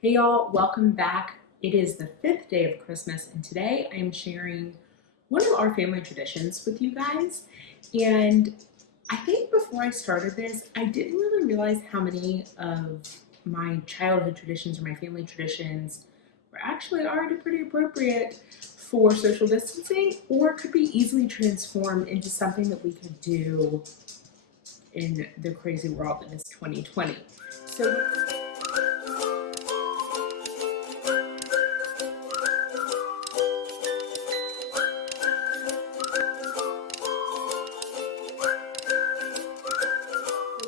Hey y'all, welcome back. It is the 5th day of Christmas, and today I am sharing one of our family traditions with you guys. And I think before I started this, I didn't really realize how many of my childhood traditions or my family traditions were actually already pretty appropriate for social distancing or could be easily transformed into something that we could do in the crazy world that is 2020. So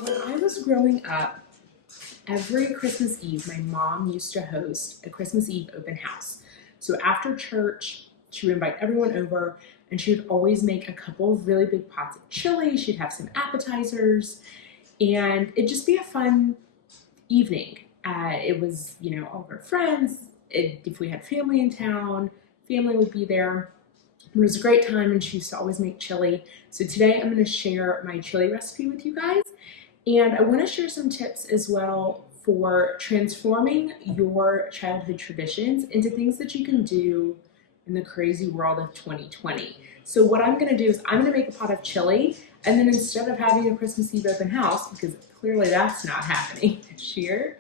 when I was growing up, every Christmas Eve, my mom used to host a Christmas Eve open house. So after church, she would invite everyone over and she would always make a couple of really big pots of chili. She'd have some appetizers and it'd just be a fun evening. It was, all of our friends. If we had family in town, family would be there. It was a great time and she used to always make chili. So today I'm going to share my chili recipe with you guys. And I want to share some tips as well for transforming your childhood traditions into things that you can do in the crazy world of 2020. So what I'm going to do is I'm going to make a pot of chili, and then instead of having a Christmas Eve open house, because clearly that's not happening this year,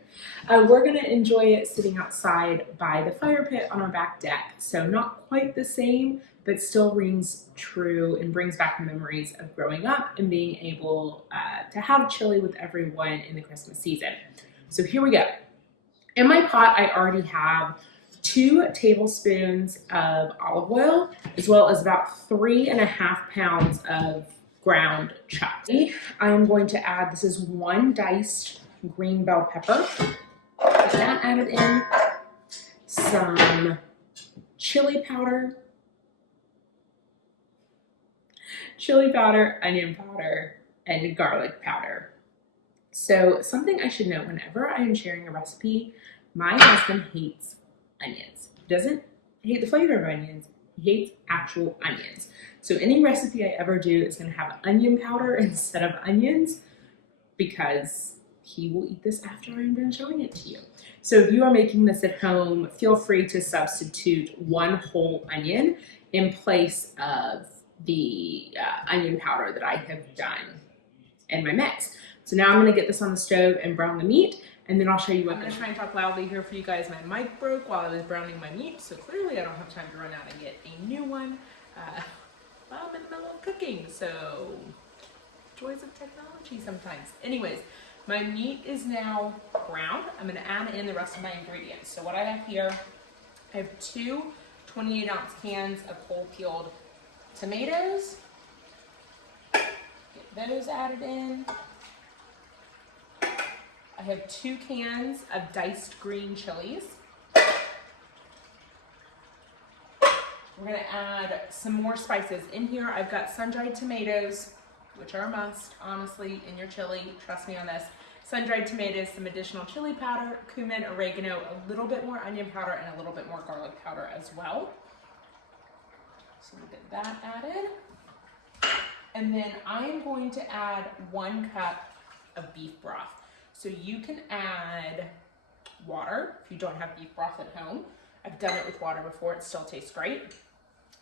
we're going to enjoy it sitting outside by the fire pit on our back deck. So not quite the same, but still rings true and brings back memories of growing up and being able to have chili with everyone in the Christmas season. So here we go. In my pot, I already have 2 tablespoons of olive oil, as well as about 3.5 pounds of ground chopped. I'm going to add, this is 1 diced green bell pepper. Get that added in. Some chili powder, onion powder, and garlic powder. So something I should know, whenever I am sharing a recipe, my husband hates onions. He doesn't hate the flavor of onions, he hates actual onions. So any recipe I ever do is going to have onion powder instead of onions because he will eat this after I'm done showing it to you. So if you are making this at home, feel free to substitute 1 whole onion in place of the onion powder that I have done in my mix. So now I'm going to get this on the stove and brown the meat, and then I'll show you what I'm going to try and talk loudly here for you guys. My mic broke while I was browning my meat, so clearly I don't have time to run out and get a new one. Well, I'm in the middle of cooking, so joys of technology sometimes. Anyways, my meat is now browned. I'm going to add in the rest of my ingredients. So what I have here, I have 2 28-ounce cans of whole peeled tomatoes. Get those added in. I have 2 cans of diced green chilies. We're gonna add some more spices. In here, I've got sun-dried tomatoes, which are a must, honestly, in your chili. Trust me on this. Sun-dried tomatoes, some additional chili powder, cumin, oregano, a little bit more onion powder, and a little bit more garlic powder as well. So we'll get that added. And then I'm going to add 1 cup of beef broth. So you can add water if you don't have beef broth at home. I've done it with water before, it still tastes great.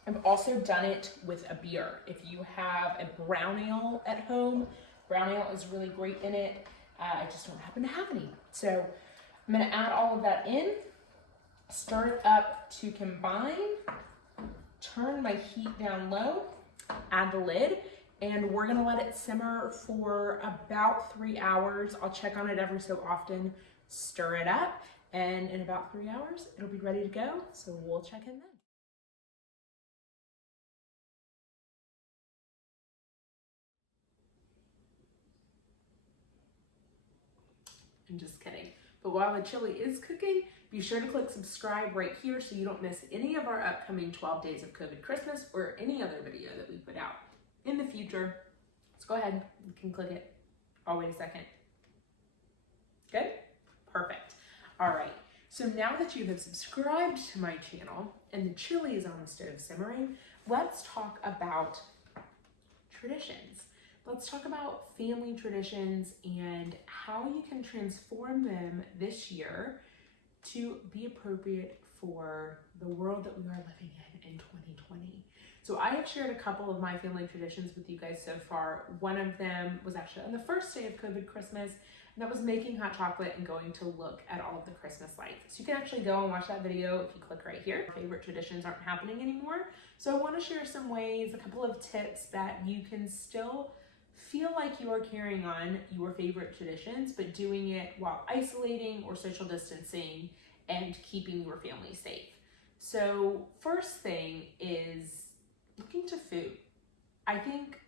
I've also done it with a beer. If you have a brown ale at home, brown ale is really great in it. I just don't happen to have any. So I'm gonna add all of that in, stir it up to combine, turn my heat down low, add the lid, and we're gonna let it simmer for about 3 hours. I'll check on it every so often, stir it up, and in about 3 hours, it'll be ready to go. So we'll check in then. I'm just kidding. But while the chili is cooking, be sure to click subscribe right here so you don't miss any of our upcoming 12 Days of COVID Christmas or any other video that we put out in the future. Let's go ahead, you can click it. Oh, wait a second. Good? Perfect. All right, so now that you have subscribed to my channel and the chili is on the stove simmering, let's talk about traditions. Let's talk about family traditions and how you can transform them this year to be appropriate for the world that we are living in 2020. So I have shared a couple of my family traditions with you guys so far. One of them was actually on the first day of COVID Christmas, and that was making hot chocolate and going to look at all of the Christmas lights. So you can actually go and watch that video if you click right here. Favorite traditions aren't happening anymore. So I want to share some ways, a couple of tips that you can still feel like you are carrying on your favorite traditions, but doing it while isolating or social distancing and keeping your family safe. So first thing is looking to food. I think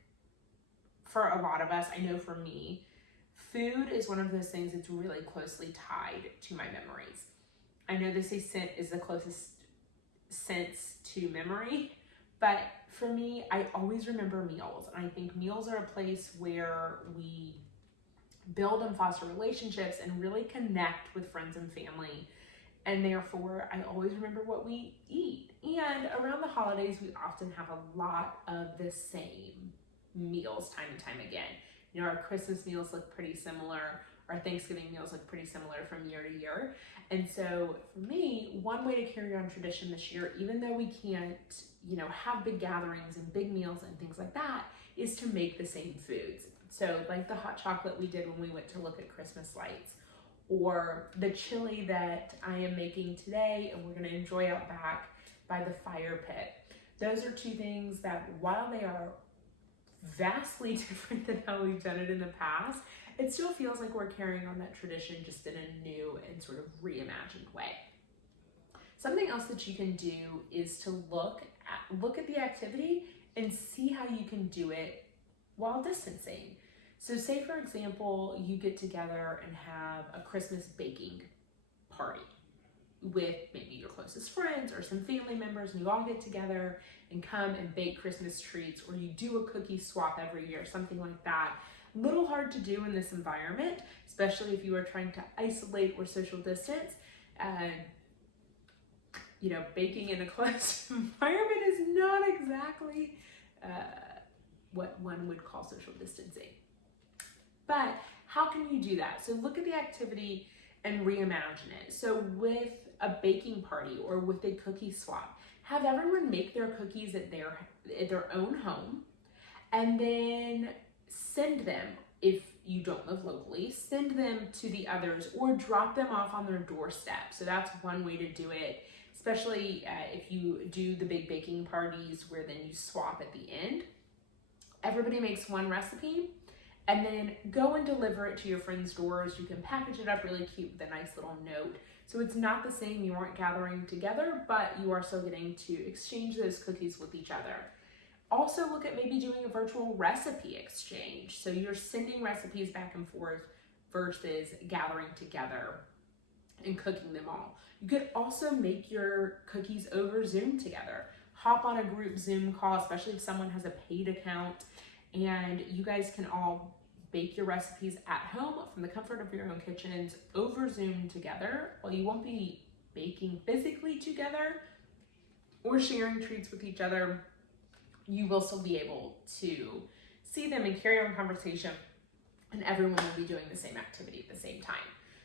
for a lot of us, I know for me, food is one of those things that's really closely tied to my memories. I know they say scent is the closest sense to memory, but for me, I always remember meals. And I think meals are a place where we build and foster relationships and really connect with friends and family. And therefore, I always remember what we eat. And around the holidays, we often have a lot of the same meals time and time again. You know, our Christmas meals look pretty similar. Our Thanksgiving meals look pretty similar from year to year. And so for me, one way to carry on tradition this year, even though we can't, you know, have big gatherings and big meals and things like that, is to make the same foods. So like the hot chocolate we did when we went to look at Christmas lights, or the chili that I am making today and we're gonna enjoy out back by the fire pit. Those are two things that, while they are vastly different than how we've done it in the past, it still feels like we're carrying on that tradition just in a new and sort of reimagined way. Something else that you can do is to look at the activity and see how you can do it while distancing. So say, for example, you get together and have a Christmas baking party with maybe your closest friends or some family members, and you all get together and come and bake Christmas treats, or you do a cookie swap every year, something like that. A little hard to do in this environment, especially if you are trying to isolate or social distance. You know, baking in a closed environment is not exactly what one would call social distancing. But how can you do that? So look at the activity and reimagine it. So with a baking party or with a cookie swap, have everyone make their cookies at their own home, and then send them, if you don't live locally, send them to the others or drop them off on their doorstep. So that's one way to do it, especially if you do the big baking parties where then you swap at the end. Everybody makes one recipe, and then go and deliver it to your friends' doors. You can package it up really cute with a nice little note. So it's not the same, you aren't gathering together, but you are still getting to exchange those cookies with each other. Also look at maybe doing a virtual recipe exchange. So you're sending recipes back and forth versus gathering together and cooking them all. You could also make your cookies over Zoom together. Hop on a group Zoom call, especially if someone has a paid account, and you guys can all bake your recipes at home from the comfort of your own kitchens over Zoom together. While you won't be baking physically together or sharing treats with each other, you will still be able to see them and carry on conversation, and everyone will be doing the same activity at the same time.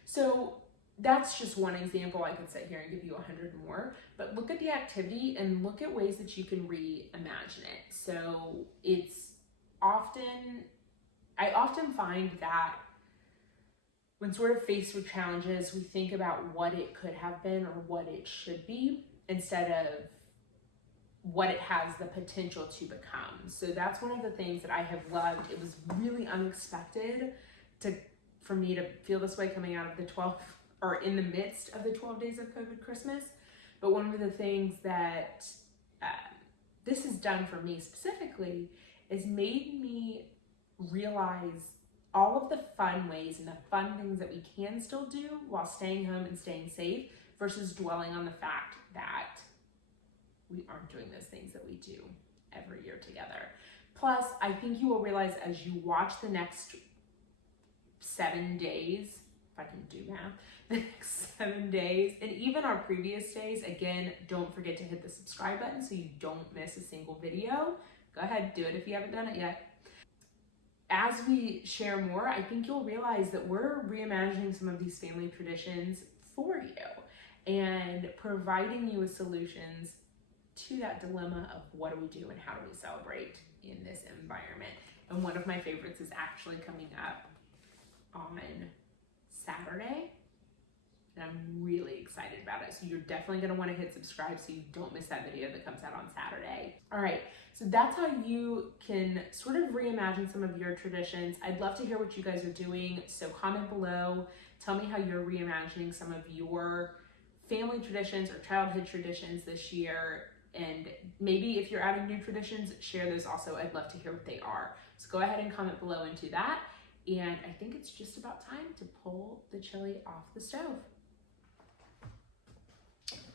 So that's just one example. I could sit here and give you 100 more, but look at the activity and look at ways that you can reimagine it. So I often find that when sort of faced with challenges, we think about what it could have been or what it should be instead of what it has the potential to become. So that's one of the things that I have loved. It was really unexpected for me to feel this way coming out of the 12, or in the midst of the 12 days of COVID Christmas. But one of the things that this has done for me specifically is made me realize all of the fun ways and the fun things that we can still do while staying home and staying safe, versus dwelling on the fact that we aren't doing those things that we do every year together. Plus, I think you will realize as you watch the next 7 days, if I can do math, the next 7 days, and even our previous days, again, don't forget to hit the subscribe button so you don't miss a single video. Go ahead, do it if you haven't done it yet. As we share more, I think you'll realize that we're reimagining some of these family traditions for you. and providing you with solutions to that dilemma of what do we do and how do we celebrate in this environment. And one of my favorites is actually coming up on Saturday, and I'm really excited about it. So you're definitely gonna wanna hit subscribe so you don't miss that video that comes out on Saturday. All right, so that's how you can sort of reimagine some of your traditions. I'd love to hear what you guys are doing, so comment below. Tell me how you're reimagining some of your family traditions or childhood traditions this year. And maybe if you're adding new traditions, share those also. I'd love to hear what they are. So go ahead and comment below into that. And I think it's just about time to pull the chili off the stove.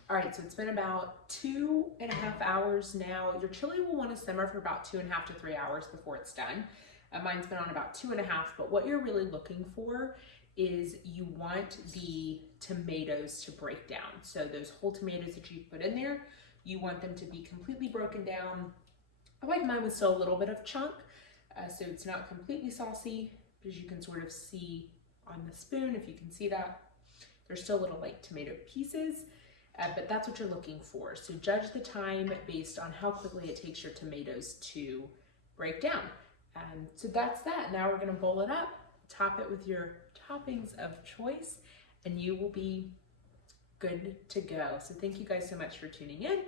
All right, so it's been about 2.5 hours now. Your chili will want to simmer for about 2.5 to 3 hours before it's done. Mine's been on about 2.5, but what you're really looking for is you want the tomatoes to break down. So those whole tomatoes that you put in there, you want them to be completely broken down. I like mine with still a little bit of chunk, so it's not completely saucy, as you can sort of see on the spoon, if you can see that. There's still little like tomato pieces, but that's what you're looking for. So judge the time based on how quickly it takes your tomatoes to break down. So that's that. Now we're gonna bowl it up, top it with your toppings of choice, and you will be good to go. So thank you guys so much for tuning in.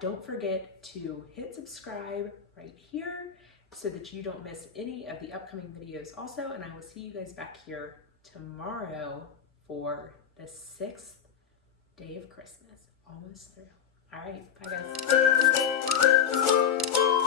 Don't forget to hit subscribe right here so that you don't miss any of the upcoming videos also, and I will see you guys back here tomorrow for the 6th day of Christmas. Almost through. All right, bye guys.